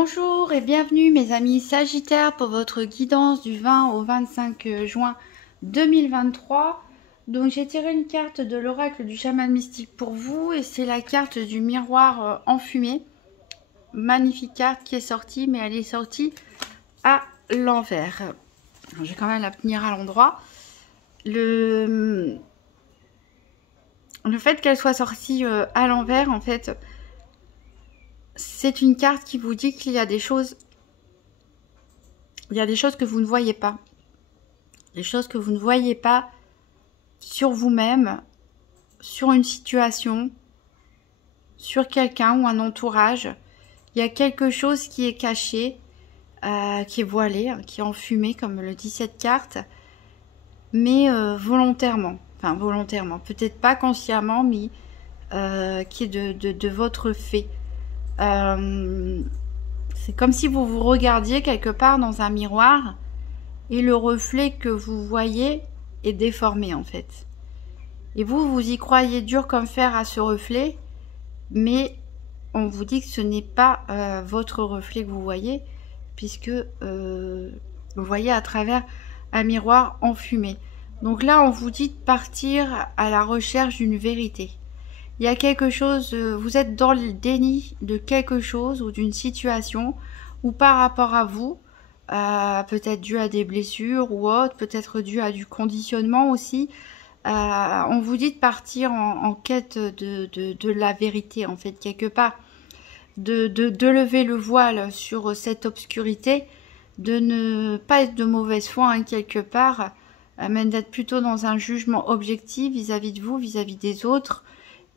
Bonjour et bienvenue mes amis Sagittaires pour votre guidance du 20 au 25 juin 2023. Donc j'ai tiré une carte de l'oracle du chaman mystique pour vous et c'est la carte du miroir enfumé. Magnifique carte qui est sortie, mais elle est sortie à l'envers. Je vais quand même la tenir à l'endroit. Le fait qu'elle soit sortie à l'envers, en fait, c'est une carte qui vous dit qu'il y a des choses. Il y a des choses que vous ne voyez pas. Des choses que vous ne voyez pas sur vous-même, sur une situation, sur quelqu'un ou un entourage. Il y a quelque chose qui est caché, qui est voilé, qui est enfumé, comme le dit cette carte, mais volontairement. Enfin, volontairement. Peut-être pas consciemment, mais qui est de votre fait. C'est comme si vous vous regardiez quelque part dans un miroir et le reflet que vous voyez est déformé en fait. Et vous, vous y croyez dur comme fer à ce reflet, mais on vous dit que ce n'est pas votre reflet que vous voyez, puisque vous voyez à travers un miroir enfumé. Donc là, on vous dit de partir à la recherche d'une vérité. Il y a quelque chose, vous êtes dans le déni de quelque chose ou d'une situation, ou par rapport à vous, peut-être dû à des blessures ou autre, peut-être dû à du conditionnement aussi. On vous dit de partir en quête de la vérité, en fait, quelque part. De lever le voile sur cette obscurité, de ne pas être de mauvaise foi, hein, quelque part, mais d'être plutôt dans un jugement objectif vis-à-vis de vous, vis-à-vis des autres,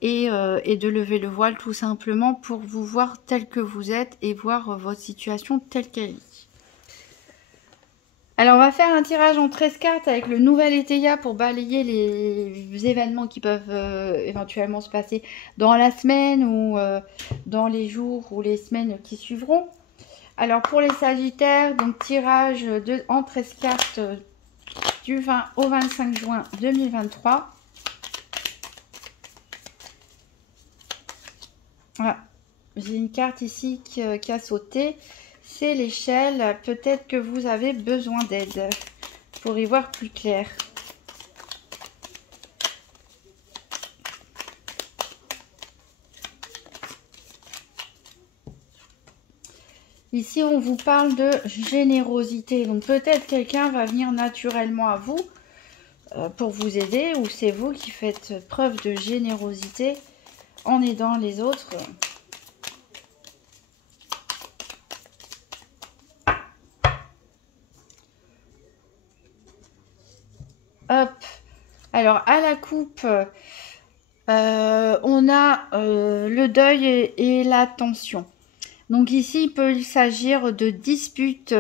et de lever le voile tout simplement pour vous voir tel que vous êtes et voir votre situation telle qu'elle est. Alors on va faire un tirage en 13 cartes avec le nouvel Eteia pour balayer les événements qui peuvent éventuellement se passer dans la semaine ou dans les jours ou les semaines qui suivront. Alors pour les Sagittaires, donc tirage en 13 cartes du 20 au 25 juin 2023. Voilà, j'ai une carte ici qui a sauté. C'est l'échelle. Peut-être que vous avez besoin d'aide pour y voir plus clair. Ici, on vous parle de générosité. Donc, peut-être quelqu'un va venir naturellement à vous pour vous aider, ou c'est vous qui faites preuve de générosité en aidant les autres. Hop. Alors, à la coupe, on a le deuil et la tension. Donc ici, il peut s'agir de disputes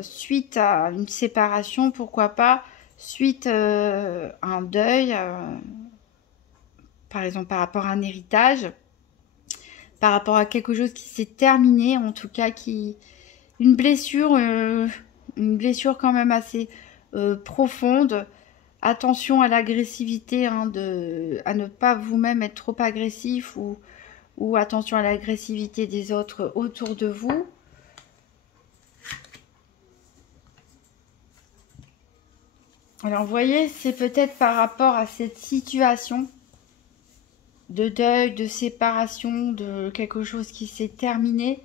suite à une séparation, pourquoi pas, suite à un deuil, par exemple par rapport à un héritage, par rapport à quelque chose qui s'est terminé, en tout cas une blessure quand même assez profonde. Attention à l'agressivité, hein, à ne pas vous-même être trop agressif ou attention à l'agressivité des autres autour de vous. Alors vous voyez, c'est peut-être par rapport à cette situation de deuil, de séparation, de quelque chose qui s'est terminé,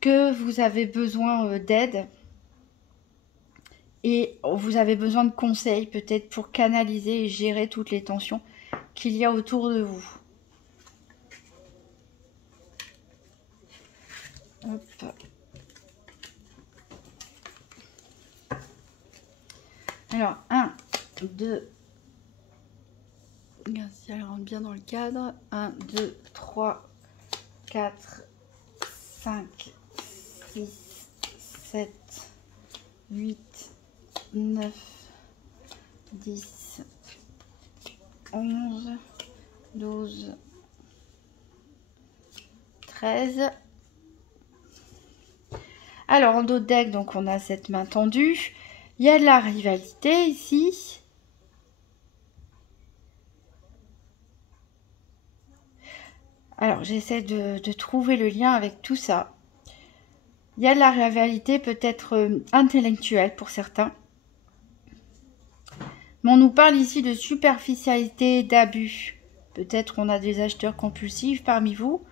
que vous avez besoin d'aide. Et vous avez besoin de conseils peut-être pour canaliser et gérer toutes les tensions qu'il y a autour de vous. Hop. Alors, 1, 2, regarde si elle rentre bien dans le cadre. 1, 2, 3, 4, 5, 6, 7, 8, 9, 10, 11, 12, 13. Alors, en dos de deck, donc on a cette main tendue. Il y a de la rivalité ici. Alors, j'essaie de trouver le lien avec tout ça. Il y a de la rivalité peut-être intellectuelle pour certains. Mais on nous parle ici de superficialité, d'abus. Peut-être qu'on a des acheteurs compulsifs parmi vous.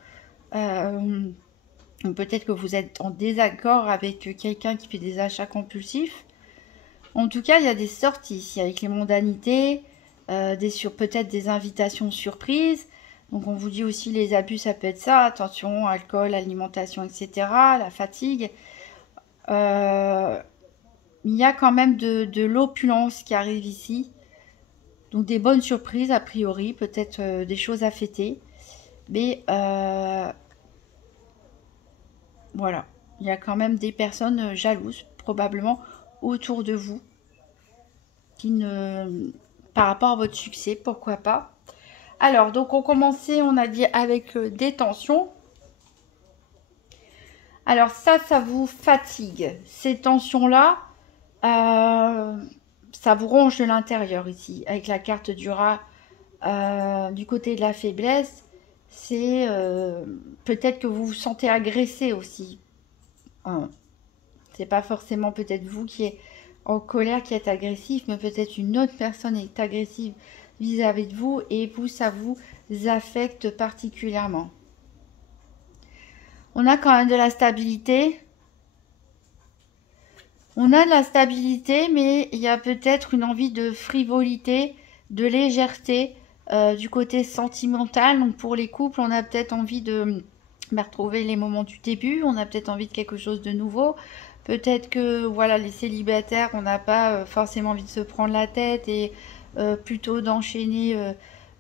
Peut-être que vous êtes en désaccord avec quelqu'un qui fait des achats compulsifs. En tout cas, il y a des sorties ici avec les mondanités, peut-être des invitations surprises. Donc on vous dit aussi les abus, ça peut être ça. Attention, alcool, alimentation, etc. La fatigue. Il y a quand même de l'opulence qui arrive ici. Donc des bonnes surprises a priori, peut-être des choses à fêter. Mais voilà, il y a quand même des personnes jalouses probablement autour de vous par rapport à votre succès, pourquoi pas. Alors, donc on commençait, on a dit avec des tensions. Alors ça vous fatigue. Ces tensions-là, ça vous ronge de l'intérieur ici. Avec la carte du rat, du côté de la faiblesse, c'est peut-être que vous vous sentez agressé aussi. C'est pas forcément peut-être vous qui êtes en colère, qui êtes agressif, mais peut-être une autre personne est agressive vis-à-vis de vous et vous, ça vous affecte particulièrement. On a quand même de la stabilité. On a de la stabilité, mais il y a peut-être une envie de frivolité, de légèreté du côté sentimental. Donc pour les couples, on a peut-être envie de retrouver les moments du début. On a peut-être envie de quelque chose de nouveau. Peut-être que voilà, les célibataires, on n'a pas forcément envie de se prendre la tête et plutôt d'enchaîner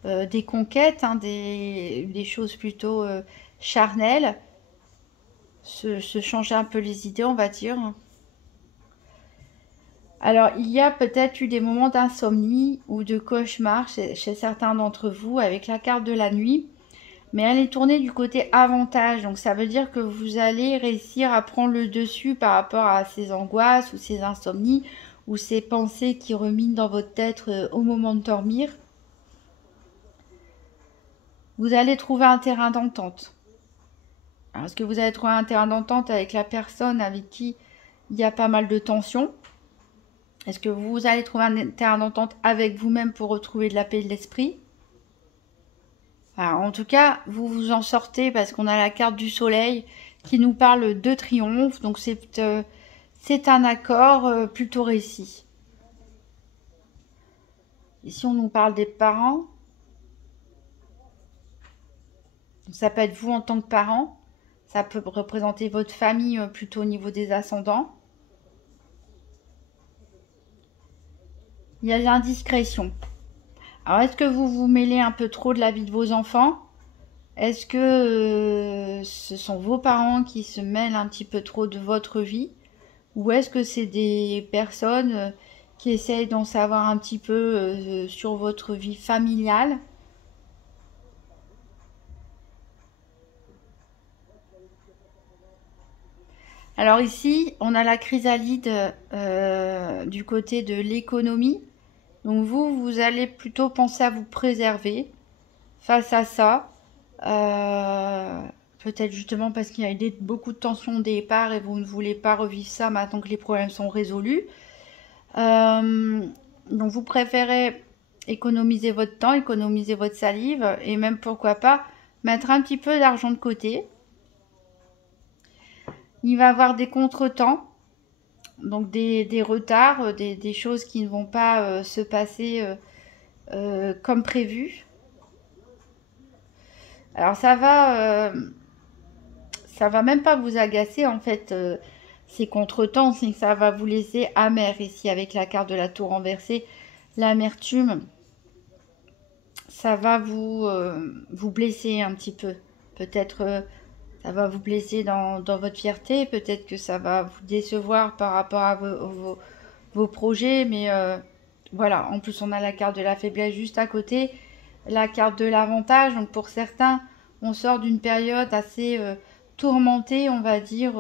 des conquêtes, hein, des choses plutôt charnelles. Se changer un peu les idées, on va dire. Alors, il y a peut-être eu des moments d'insomnie ou de cauchemar chez certains d'entre vous avec la carte de la nuit. Mais elle est tournée du côté avantage. Donc, ça veut dire que vous allez réussir à prendre le dessus par rapport à ces angoisses ou ces insomnies ou ces pensées qui ruminent dans votre tête au moment de dormir. Vous allez trouver un terrain d'entente. Alors, est-ce que vous allez trouver un terrain d'entente avec la personne avec qui il y a pas mal de tensions? Est-ce que vous allez trouver un terrain d'entente avec vous-même pour retrouver de la paix de l'esprit? Alors, en tout cas, vous vous en sortez parce qu'on a la carte du soleil qui nous parle de triomphe. Donc, c'est un accord plutôt réussi. Ici, on nous parle des parents. Donc, ça peut être vous en tant que parent. Ça peut représenter votre famille plutôt au niveau des ascendants. Il y a l'indiscrétion. Alors, est-ce que vous vous mêlez un peu trop de la vie de vos enfants? Est-ce que ce sont vos parents qui se mêlent un petit peu trop de votre vie? Ou est-ce que c'est des personnes qui essayent d'en savoir un petit peu sur votre vie familiale? Alors ici, on a la chrysalide du côté de l'économie. Donc vous allez plutôt penser à vous préserver face à ça. Peut-être justement parce qu'il y a beaucoup de tensions au départ et vous ne voulez pas revivre ça maintenant que les problèmes sont résolus. Donc vous préférez économiser votre temps, économiser votre salive et même pourquoi pas mettre un petit peu d'argent de côté. Il va y avoir des contretemps, donc des retards, des choses qui ne vont pas se passer comme prévu. Alors ça va même pas vous agacer en fait ces contretemps, c'est que ça va vous laisser amer ici avec la carte de la tour renversée, l'amertume. Ça va vous blesser un petit peu. Peut-être ça va vous blesser dans votre fierté, peut-être que ça va vous décevoir par rapport à vos projets, mais voilà, en plus on a la carte de la faiblesse juste à côté, la carte de l'avantage, donc pour certains, on sort d'une période assez tourmentée, on va dire,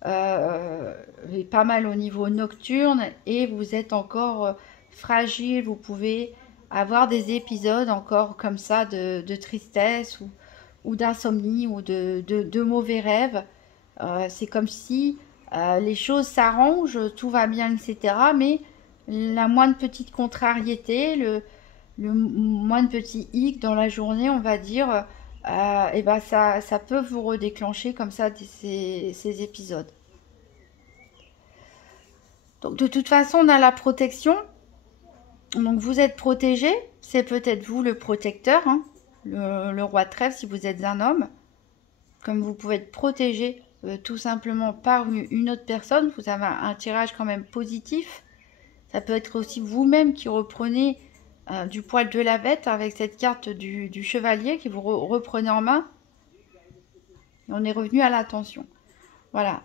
pas mal au niveau nocturne, et vous êtes encore fragile, vous pouvez avoir des épisodes encore comme ça de tristesse ou d'insomnie ou de mauvais rêves. C'est comme si les choses s'arrangent, tout va bien, etc. Mais la moindre petite contrariété, le moindre petit hic dans la journée, on va dire, et ben ça peut vous redéclencher comme ça ces épisodes. Donc de toute façon, on a la protection. Donc vous êtes protégé, c'est peut-être vous le protecteur, hein, le roi de trèfle si vous êtes un homme. Comme vous pouvez être protégé tout simplement par une autre personne, vous avez un tirage quand même positif. Ça peut être aussi vous-même qui reprenez du poil de la bête avec cette carte du chevalier qui vous reprenez en main. Et on est revenu à l'attention. Voilà.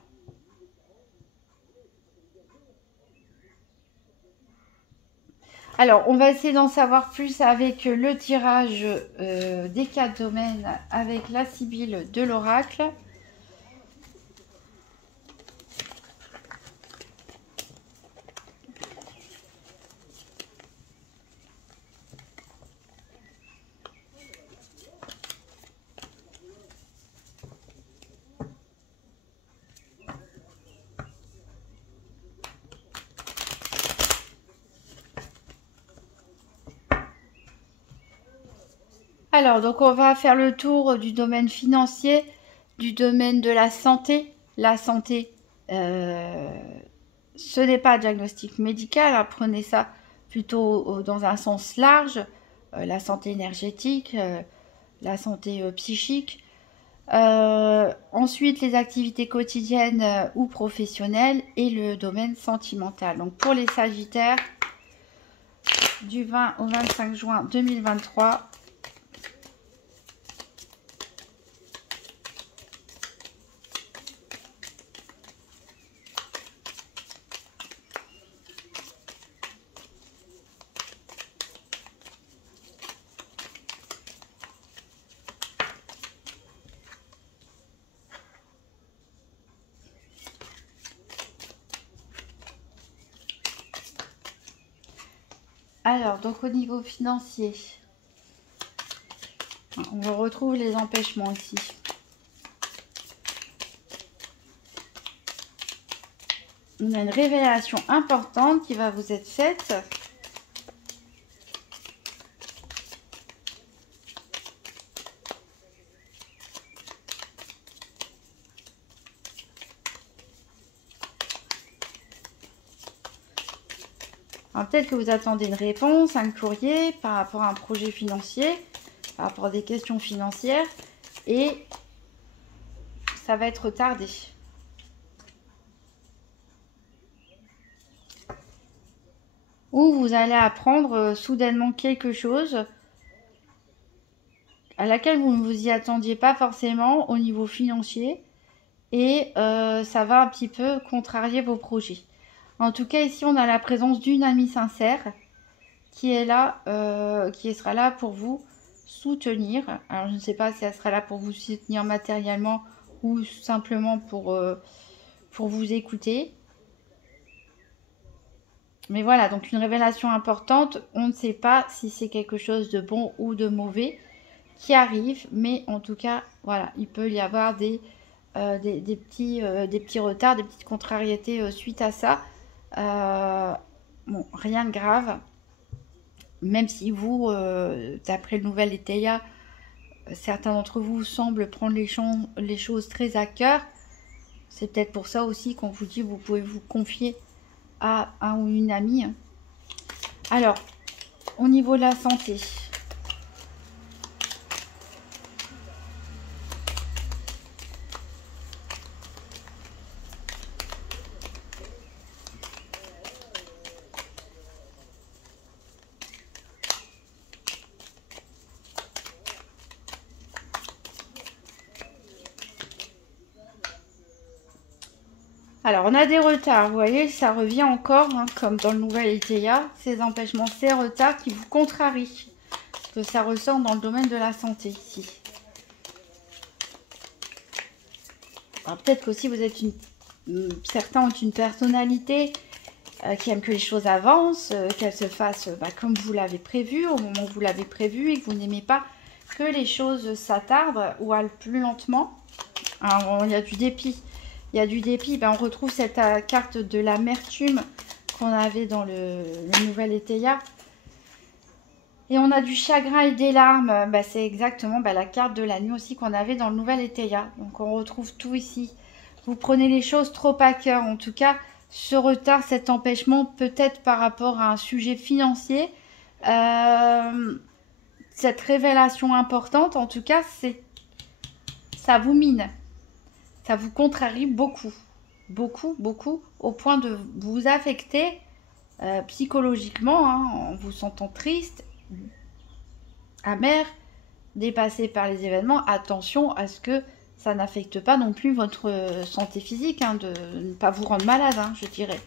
Alors, on va essayer d'en savoir plus avec le tirage des 4 domaines avec la Sibylle de l'oracle. Alors, donc on va faire le tour du domaine financier, du domaine de la santé. La santé, ce n'est pas un diagnostic médical, hein, prenez ça plutôt dans un sens large. La santé énergétique, la santé psychique. Ensuite, les activités quotidiennes ou professionnelles et le domaine sentimental. Donc pour les Sagittaires, du 20 au 25 juin 2023. Alors, donc au niveau financier, on retrouve les empêchements ici. On a une révélation importante qui va vous être faite. Alors peut-être que vous attendez une réponse, un courrier par rapport à un projet financier, par rapport à des questions financières, et ça va être retardé. Ou vous allez apprendre soudainement quelque chose à laquelle vous ne vous y attendiez pas forcément au niveau financier, et ça va un petit peu contrarier vos projets. En tout cas, ici, on a la présence d'une amie sincère qui est là, qui sera là pour vous soutenir. Alors, je ne sais pas si elle sera là pour vous soutenir matériellement ou simplement pour vous écouter. Mais voilà, donc une révélation importante. On ne sait pas si c'est quelque chose de bon ou de mauvais qui arrive. Mais en tout cas, voilà, il peut y avoir des petits retards, des petites contrariétés suite à ça. Bon, rien de grave, même si vous, d'après le nouvel Eteia, certains d'entre vous semblent prendre les choses très à cœur. C'est peut-être pour ça aussi qu'on vous dit, vous pouvez vous confier à un ou une amie. Alors, au niveau de la santé, alors, on a des retards, vous voyez, ça revient encore, hein, comme dans le nouvel Eteia, ces empêchements, ces retards qui vous contrarient. Parce que ça ressort dans le domaine de la santé, ici. Alors, peut-être qu'aussi, vous êtes certains ont une personnalité qui aime que les choses avancent, qu'elles se fassent comme vous l'avez prévu, au moment où vous l'avez prévu, et que vous n'aimez pas que les choses s'attardent ou aillent plus lentement. Alors, il y a du dépit. Il y a du dépit. Ben, on retrouve cette carte de l'amertume qu'on avait dans le nouvel Éteilla. Et on a du chagrin et des larmes. Ben, c'est exactement la carte de la nuit aussi qu'on avait dans le nouvel Éteilla. Donc on retrouve tout ici. Vous prenez les choses trop à cœur. En tout cas, ce retard, cet empêchement, peut-être par rapport à un sujet financier. Cette révélation importante, en tout cas, ça vous mine. Ça vous contrarie beaucoup. Beaucoup, beaucoup, au point de vous affecter psychologiquement, en vous sentant triste, amer, dépassé par les événements. Attention à ce que ça n'affecte pas non plus votre santé physique, de ne pas vous rendre malade, je dirais.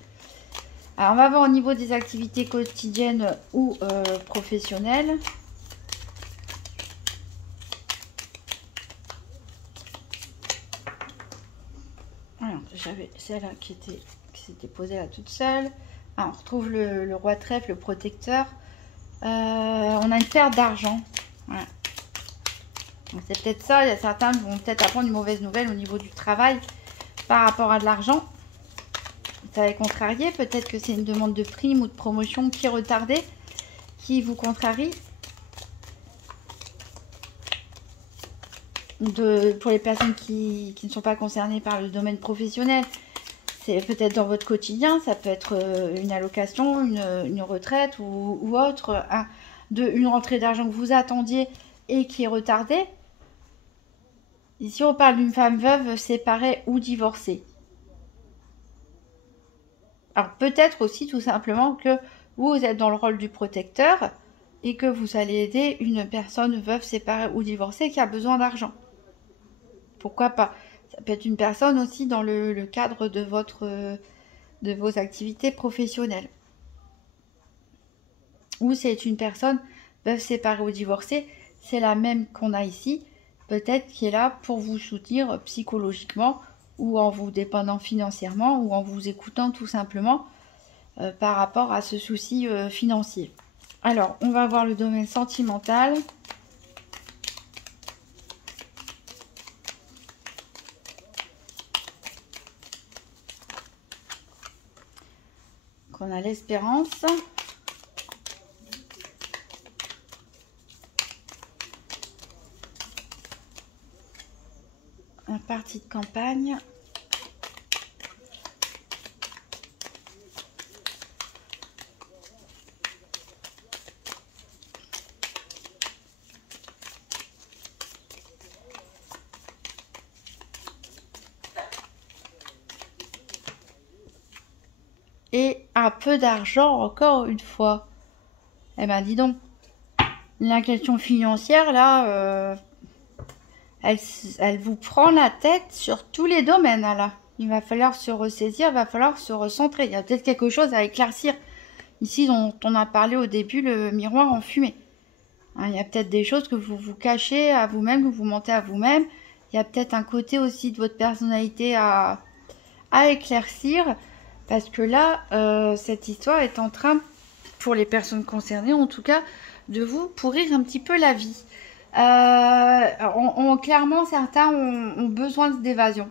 Alors, on va voir au niveau des activités quotidiennes ou professionnelles. Alors, j'avais celle-là qui s'était posée là toute seule. Alors, on retrouve le roi de trèfle, le protecteur. On a une perte d'argent. Voilà. C'est peut-être ça. Il y a certains qui vont peut-être apprendre une mauvaise nouvelle au niveau du travail par rapport à de l'argent. Ça va contrarier. Peut-être que c'est une demande de prime ou de promotion qui est retardée, qui vous contrarie. Pour les personnes qui ne sont pas concernées par le domaine professionnel, c'est peut-être dans votre quotidien, ça peut être une allocation, une retraite ou autre, une rentrée d'argent que vous attendiez et qui est retardée. Ici, on parle d'une femme veuve, séparée ou divorcée. Alors, peut-être aussi tout simplement que vous êtes dans le rôle du protecteur et que vous allez aider une personne veuve, séparée ou divorcée qui a besoin d'argent. Pourquoi pas? Ça peut être une personne aussi dans le cadre de vos activités professionnelles. Ou c'est une personne veuve, séparée ou divorcée, c'est la même qu'on a ici, peut-être qui est là pour vous soutenir psychologiquement ou en vous dépendant financièrement ou en vous écoutant tout simplement par rapport à ce souci financier. Alors, on va voir le domaine sentimental. On a l'espérance. Un parti de campagne. Et un peu d'argent encore une fois. Eh ben dis donc, la question financière là, elle vous prend la tête sur tous les domaines là. Il va falloir se ressaisir, il va falloir se recentrer. Il y a peut-être quelque chose à éclaircir. Ici, dont on a parlé au début, le miroir en fumée. Il y a peut-être des choses que vous vous cachez à vous-même, que vous mentez à vous-même. Il y a peut-être un côté aussi de votre personnalité à éclaircir. Parce que là, cette histoire est en train, pour les personnes concernées en tout cas, de vous pourrir un petit peu la vie. Clairement, certains ont besoin d'évasion,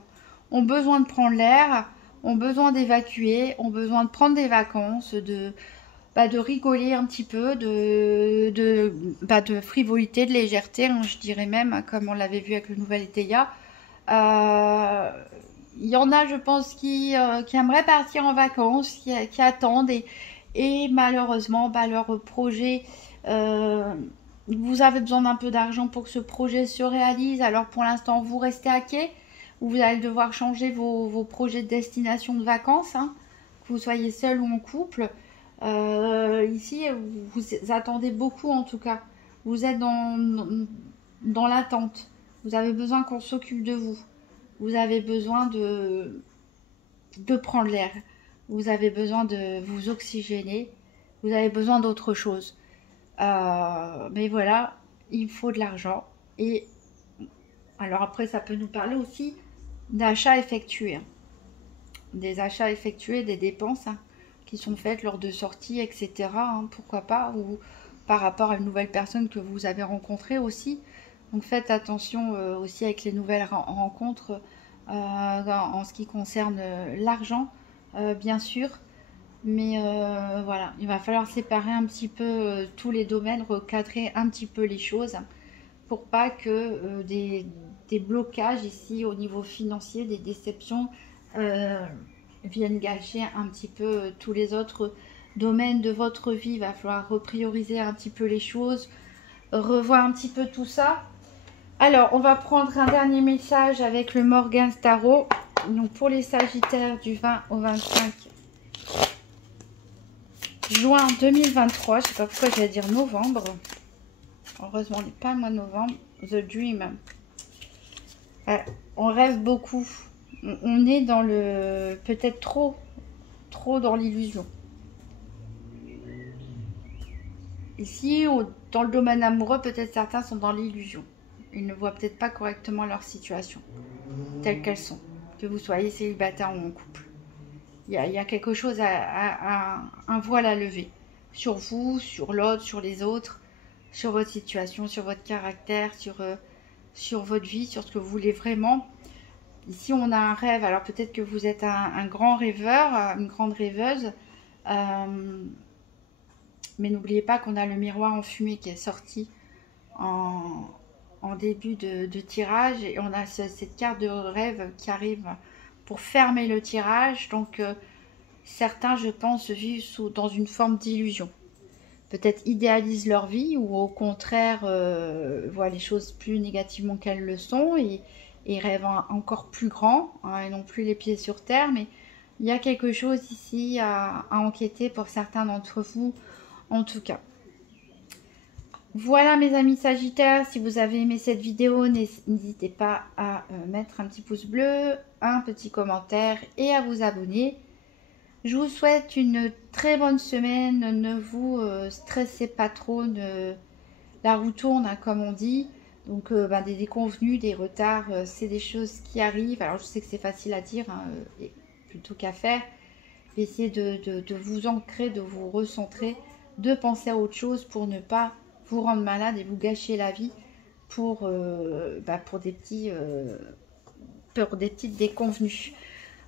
ont besoin de prendre l'air, ont besoin d'évacuer, ont besoin de prendre des vacances, de rigoler un petit peu, de frivolité, de légèreté, je dirais même, comme on l'avait vu avec le nouvel Éteilla. Il y en a, je pense, qui aimeraient partir en vacances, qui attendent et malheureusement, leur projet, vous avez besoin d'un peu d'argent pour que ce projet se réalise. Alors pour l'instant, vous restez à quai ou vous allez devoir changer vos projets de destination de vacances, que vous soyez seul ou en couple. Ici, vous attendez beaucoup en tout cas. Vous êtes dans l'attente. Vous avez besoin qu'on s'occupe de vous. Vous avez besoin de prendre l'air. Vous avez besoin de vous oxygéner. Vous avez besoin d'autre chose. Mais voilà, il faut de l'argent. Et alors après, ça peut nous parler aussi d'achats effectués. Des achats effectués, des dépenses qui sont faites lors de sorties, etc. Pourquoi pas. par rapport à une nouvelle personne que vous avez rencontrée aussi. Donc faites attention aussi avec les nouvelles rencontres en ce qui concerne l'argent, bien sûr. Mais voilà, il va falloir séparer un petit peu tous les domaines, recadrer un petit peu les choses pour pas que des blocages ici au niveau financier, des déceptions viennent gâcher un petit peu tous les autres domaines de votre vie. Il va falloir reprioriser un petit peu les choses, revoir un petit peu tout ça. Alors, on va prendre un dernier message avec le Morgan Tarot. Donc, pour les Sagittaires du 20 au 25 juin 2023. Je ne sais pas pourquoi j'allais dire novembre. Heureusement, on n'est pas le mois de novembre. The Dream. On rêve beaucoup. On est dans le... peut-être trop dans l'illusion. Ici, dans le domaine amoureux, peut-être certains sont dans l'illusion. Ils ne voient peut-être pas correctement leur situation, telles qu'elles sont. Que vous soyez célibataire ou en couple. Il y a quelque chose, un voile à lever. Sur vous, sur l'autre, sur les autres, sur votre situation, sur votre caractère, sur votre vie, sur ce que vous voulez vraiment. Ici, on a un rêve. Alors peut-être que vous êtes un grand rêveur, une grande rêveuse. Mais n'oubliez pas qu'on a le miroir en fumée qui est sorti en début de tirage. Et on a cette carte de rêve qui arrive pour fermer le tirage. Donc, certains, je pense, vivent dans une forme d'illusion. Peut-être idéalisent leur vie ou au contraire voient les choses plus négativement qu'elles le sont et rêvent encore plus grand et non plus les pieds sur terre. Mais il y a quelque chose ici à enquêter pour certains d'entre vous, en tout cas. Voilà mes amis Sagittaires, si vous avez aimé cette vidéo, n'hésitez pas à mettre un petit pouce bleu, un petit commentaire et à vous abonner. Je vous souhaite une très bonne semaine, ne vous stressez pas trop, la roue tourne hein, comme on dit. Donc des déconvenus, des retards, c'est des choses qui arrivent. Alors je sais que c'est facile à dire hein, plutôt qu'à faire. Essayez de vous ancrer, de vous recentrer, de penser à autre chose pour ne pas vous rendre malade et vous gâcher la vie pour des petites déconvenues.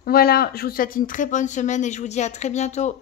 Voilà, je vous souhaite une très bonne semaine et je vous dis à très bientôt.